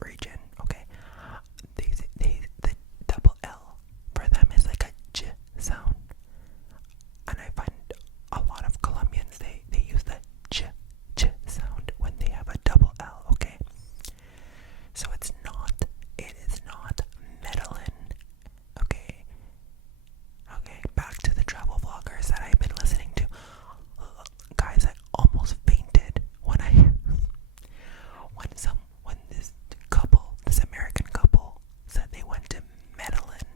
region, okay, the double L for them is like a j sound, and I find a lot of Colombians they use the j sound when they have a double L, okay. So it is not Medellin, okay. Okay, back to the travel vloggers that I've been listening to. Guys, I almost fainted when this American couple said they went to Medellin.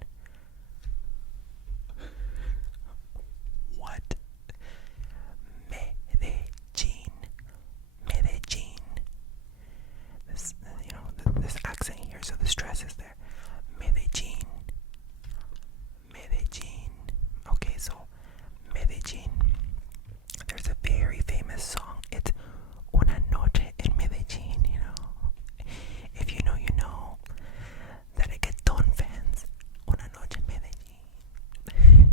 What? Medellín. This, this accent here, so the stress is there. Medellín. Okay, so Medellín. There's a very famous song. It's Una Noche en Medellín, If you know, you know. The reggaeton fans. Una Noche en Medellín.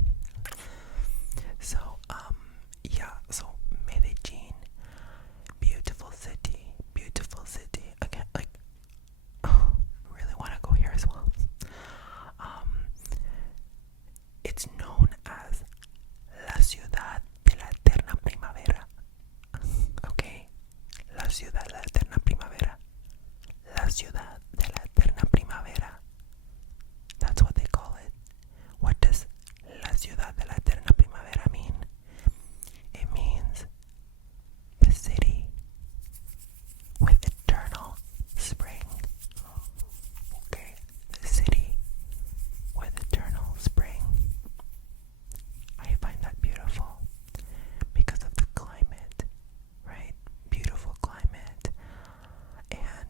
So, so Medellín. Beautiful city. Again, really want to go here as well. It's known as La Ciudad de la Eterna Primavera. Okay? La Ciudad de la Eterna Primavera. La Ciudad de la Eterna Primavera. That's what they call it. What does La Ciudad de la Eterna Primavera mean? It means the city with eternal spring. Okay? The city with eternal spring. I find that beautiful because of the climate, right? Beautiful climate. And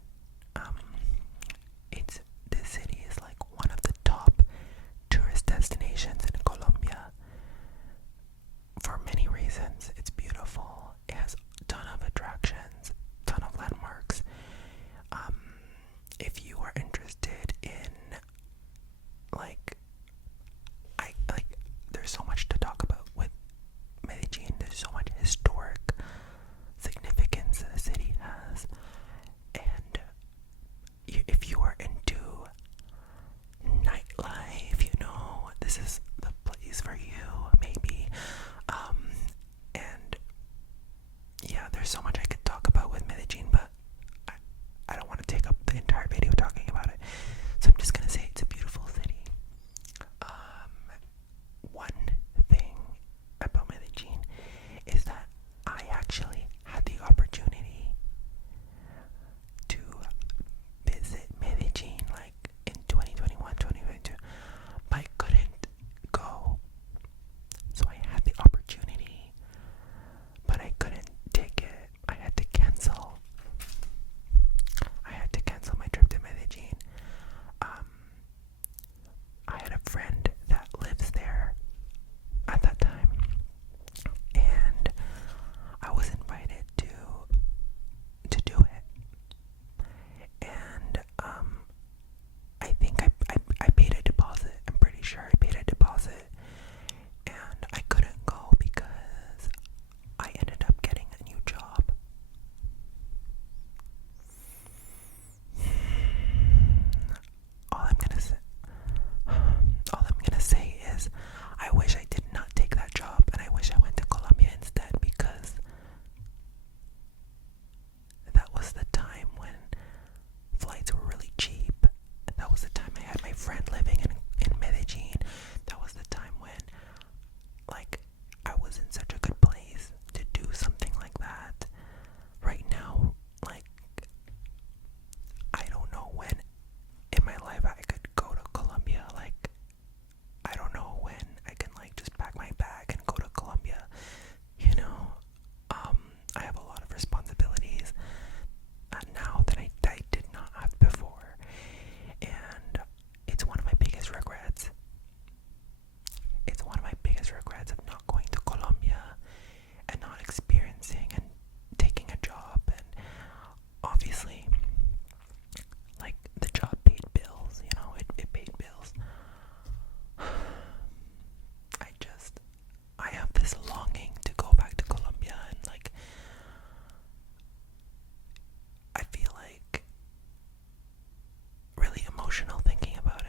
really emotional thinking about it.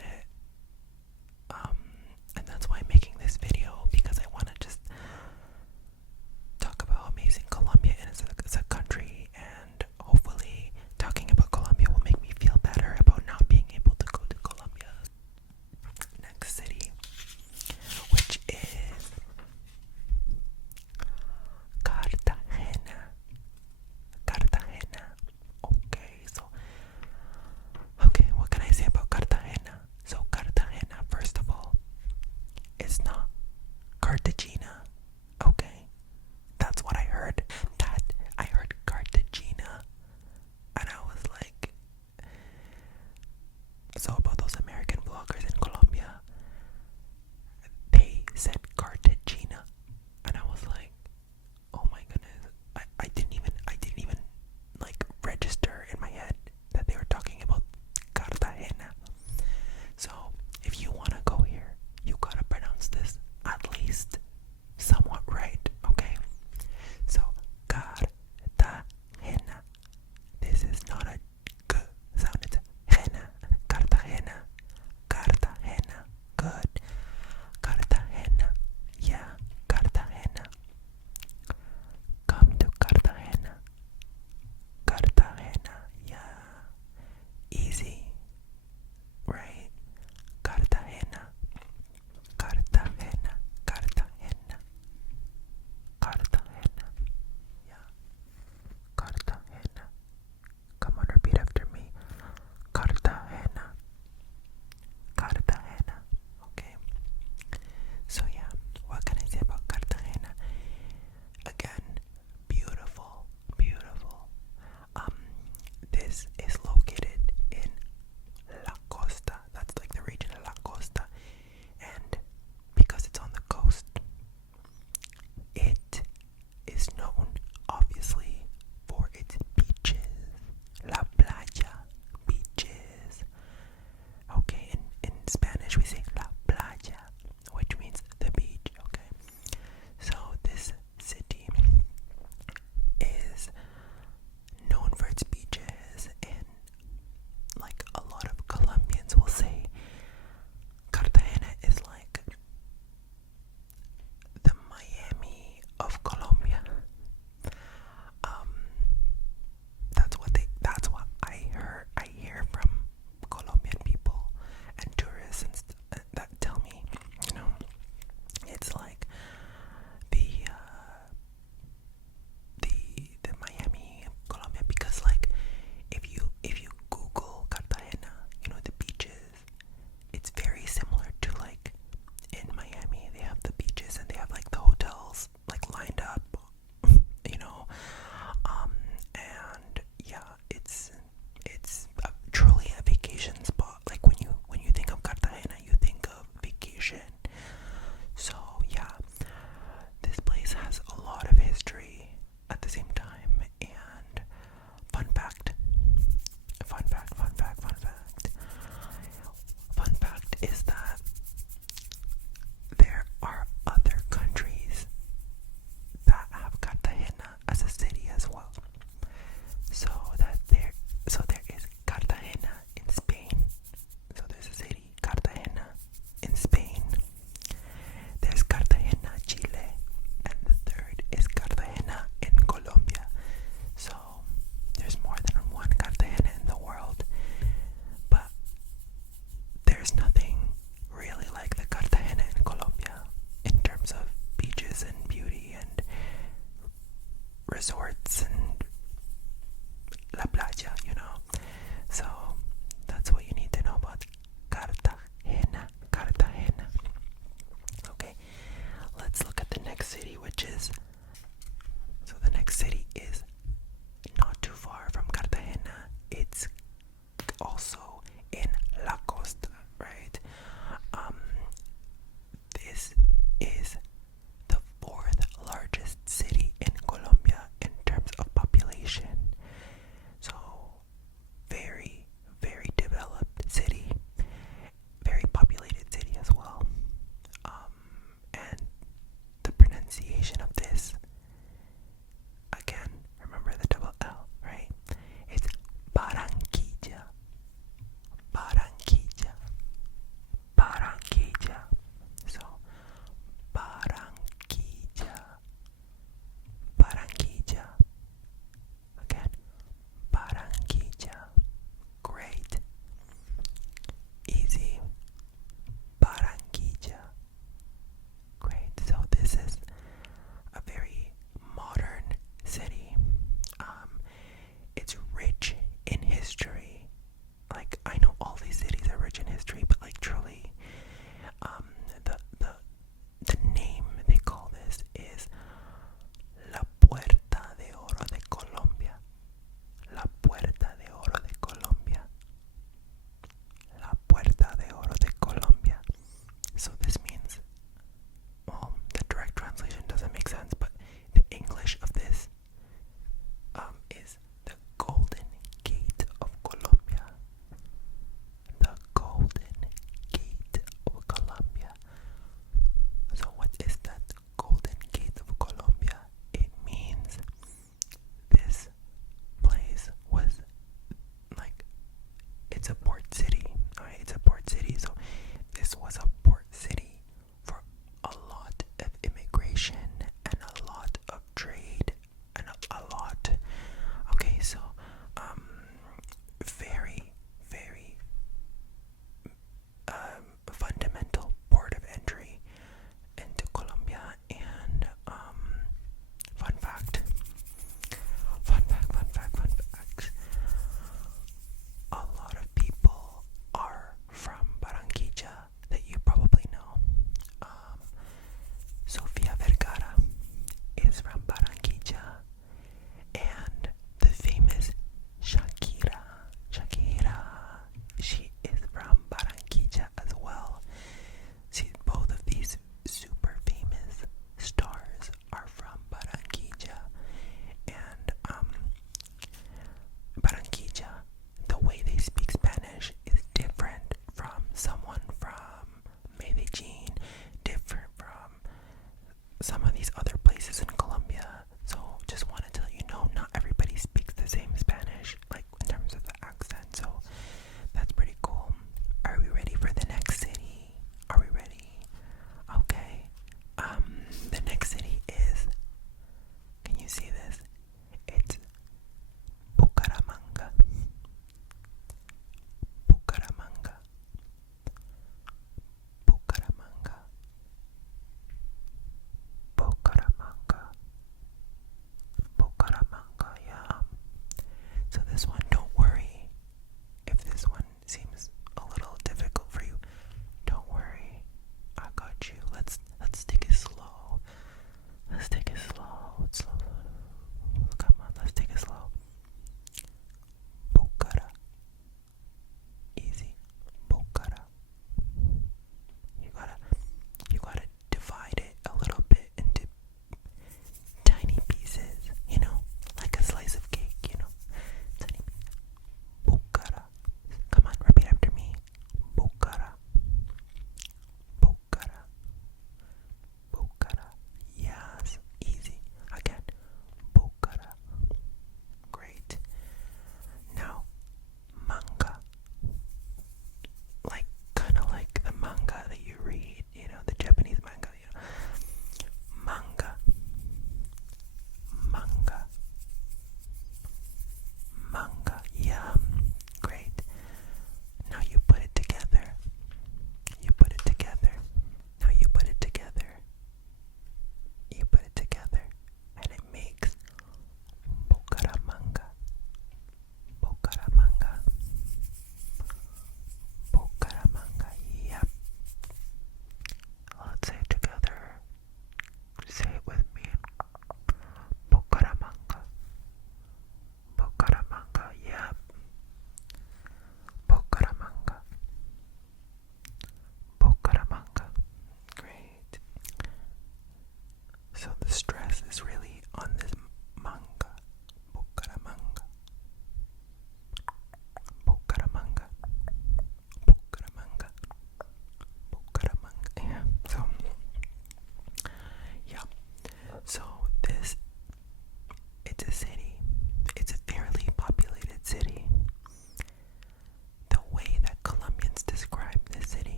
And that's why I'm making this video, because I want to just talk about how amazing Colombia is as a country, and hopefully talking about Colombia will make me feel better about not being able to go to Colombia. Next city, which is Cartagena. Cartagena. Okay, what can I say about Cartagena? So Cartagena, first of all, it's not Cartagena. Okay, that's what I heard. I heard Cartagena, and I was like, so about those American vloggers in Colombia, they said Cartagena, and I was like, oh my goodness, I didn't even like register in my head that they were talking about Cartagena. So if you want to go here, you gotta pronounce this at least somewhat right, okay? So Cartagena. This is not a g sound, it's henna. Cartagena. Cartagena. Good. Cartagena. Yeah, Cartagena. Come to Cartagena. Cartagena. Yeah. Easy. Right? Cartagena. Cartagena. Cartagena. Cartagena. Yeah. Cartagena. Come on, repeat after me. Cartagena. Cartagena. Okay. So yeah, what can I say about Cartagena? Again, beautiful, beautiful. This is located in La Costa. That's like the region of La Costa, and because it's on the coast, it is known obviously for its beaches. La playa, beaches. Okay, in Spanish we say la playa, which means the beach. Okay, so this city is known for its beaches, and like a lot of Colombians will say, Cartagena is like the Miami of Colombia. That's what I hear from Colombian people and tourists that tell me, it's like the Miami of Colombia, because like if you Google Cartagena, the beaches, it's very similar to like in Miami. They have the beaches and they have like the hotels like lined up, and yeah, it's truly a vacation spot. Like when you think of Cartagena, you think of vacation. So yeah, this place has a lot of history at the same time. And fun fact is that there are other countries that have Cartagena as a city as well. So there is Cartagena in Spain. So there's a city, Cartagena in Spain. There's Cartagena, Chile, and the third is Cartagena in Colombia. So there's more than one Cartagena in the world, but there's nothing really like the Cartagena in Colombia in terms of beaches and beauty and resorts and la playa, So that's what you need to know about Cartagena. Okay, let's look at the next city, so the next city is not too far from Cartagena. It's also in La Costa, right?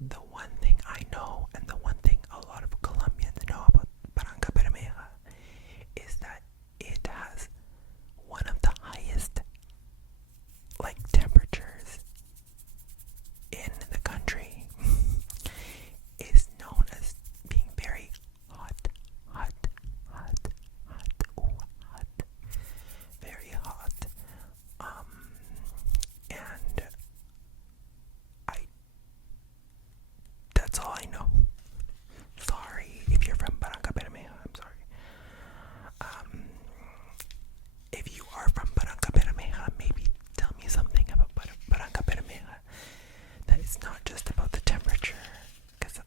The one thing I know, and the one thing a lot of Colombians know about Barrancabermeja, is that it has one of the highest temperatures in the country. Is known as being very hot, very hot. And that's all I know. Sorry if you're from Barrancabermeja, I'm sorry. If you are from Barrancabermeja, maybe tell me something about Barrancabermeja that is not just about the temperature, because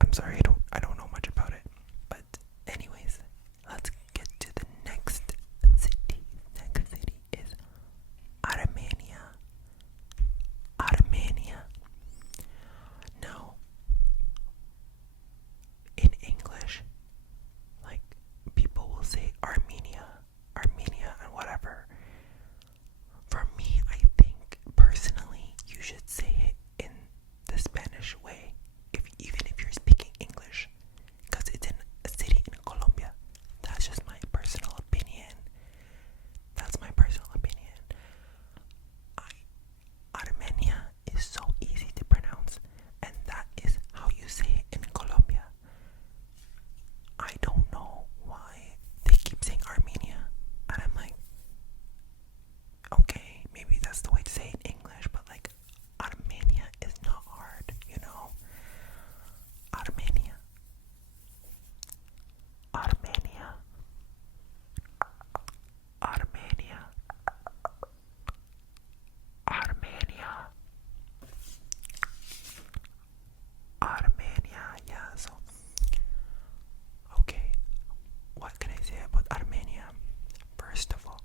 I'm sorry, I don't know much about it. But anyways, let's get to the next city. Next city is Armenia. Armenia. Now, in English, people will say Armenia, and whatever. For me, I think personally, you should say it in the Spanish way, even if you're speaking English, because it's in a city in Colombia. That's just my personal opinion. Armenia is so easy to pronounce, and that is how you say it in Colombia. I don't know why they keep saying Armenia, and I'm like, okay, maybe that's the way to say it in English, but Armenia is not hard, you know? Armenia. Armenia. Armenia. Armenia. Armenia, yeah, so okay, what can I say about Armenia? First of all,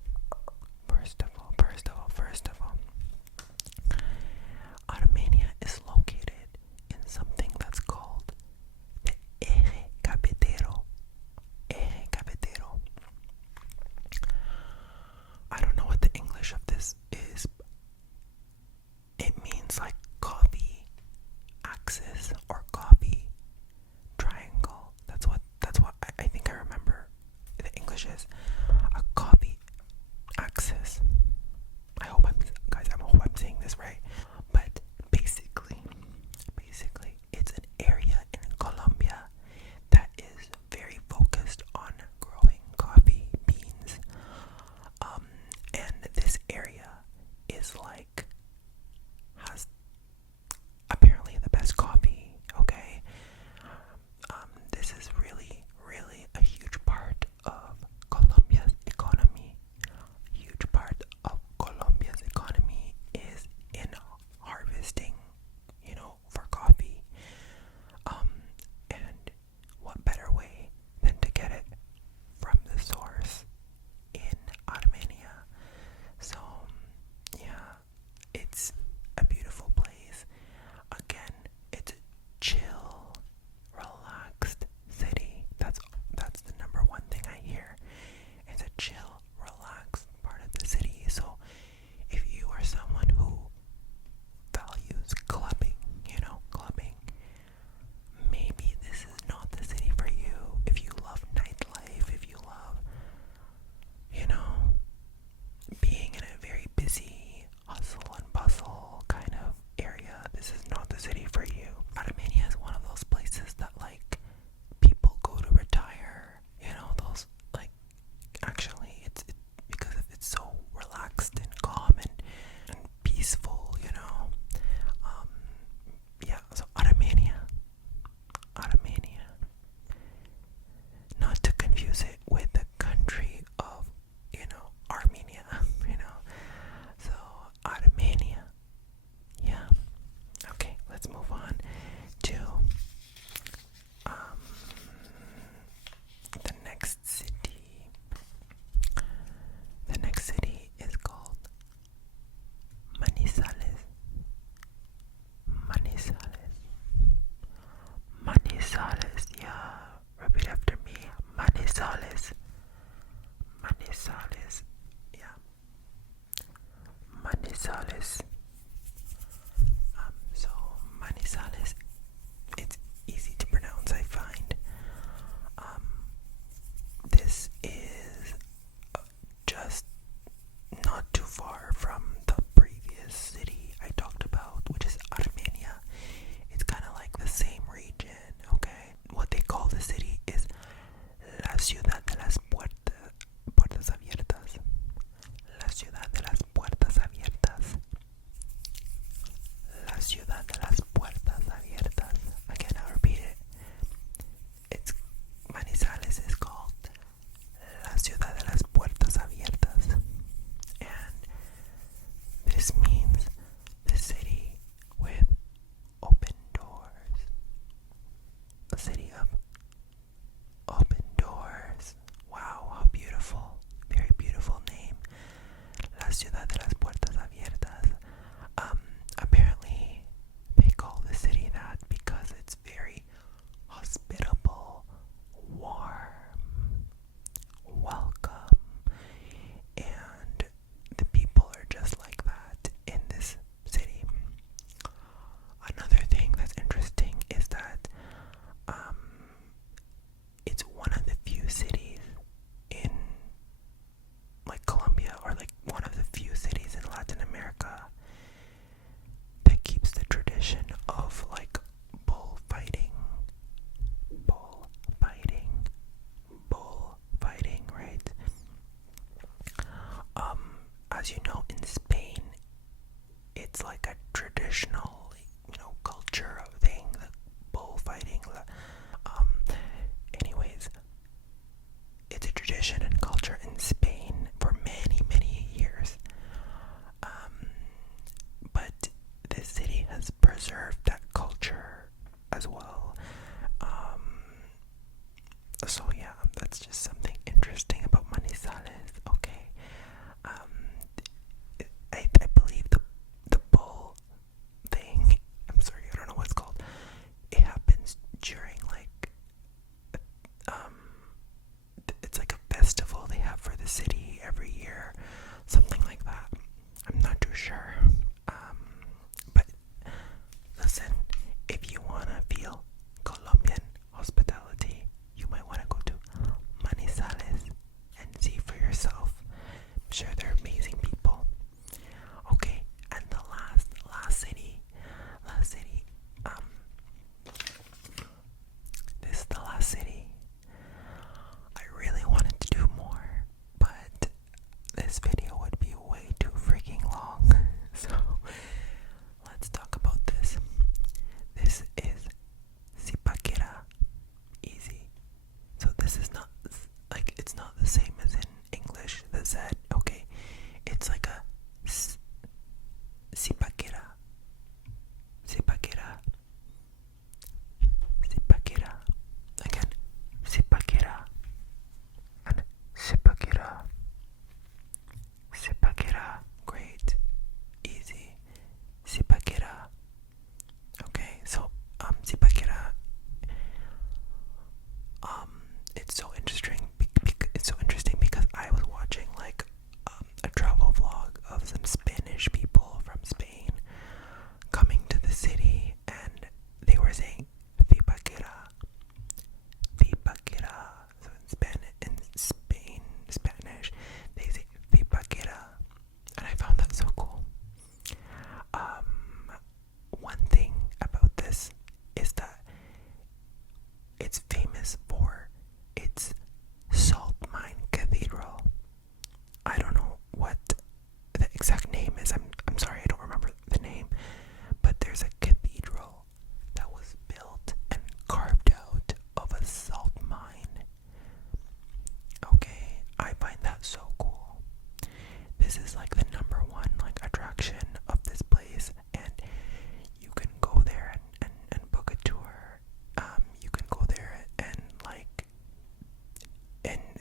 Armenia is located in something that's called the Eje Cafetero. Eje Cafetero. I don't know what the English of this is. It means coffee axis or coffee triangle. That's what I think I remember the English is. A coffee axis. I hope I'm saying this right. But basically it's an area in Colombia that is very focused on growing coffee beans. And this area is has apparently the best coffee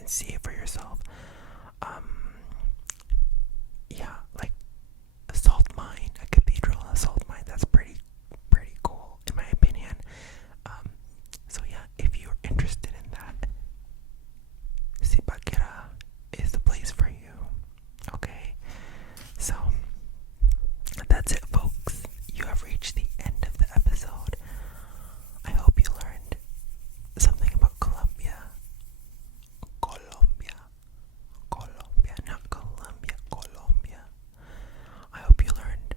and see it for yourself. Yeah, like a salt mine, a cathedral, a salt mine. That's pretty cool in my opinion. So yeah, if you're interested in that, Zipaquirá is the place for you. Okay, so that's it, folks. You have reached the end of the episode. I hope you learned something about Colombia. Colombia, not Colombia, Colombia. I hope you learned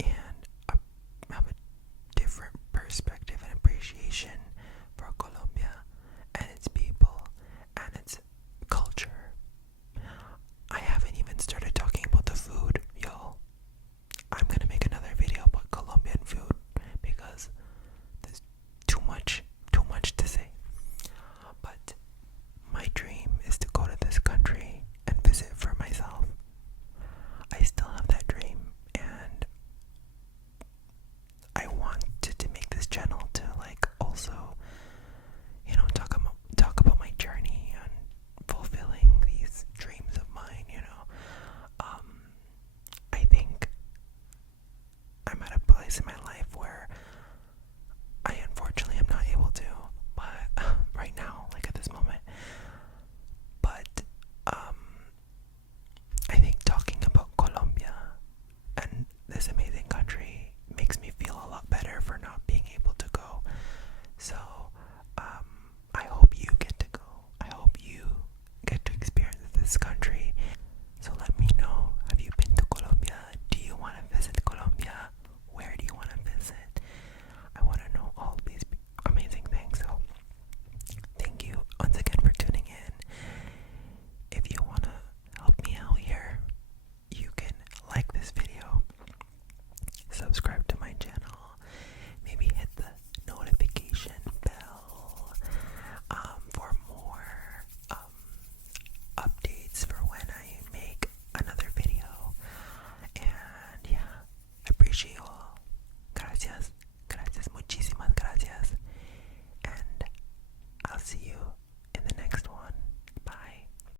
and have a different perspective and appreciation for Colombia and its people and its culture. I haven't even started talking about the food, y'all. I'm gonna make another video about Colombian food because there's too much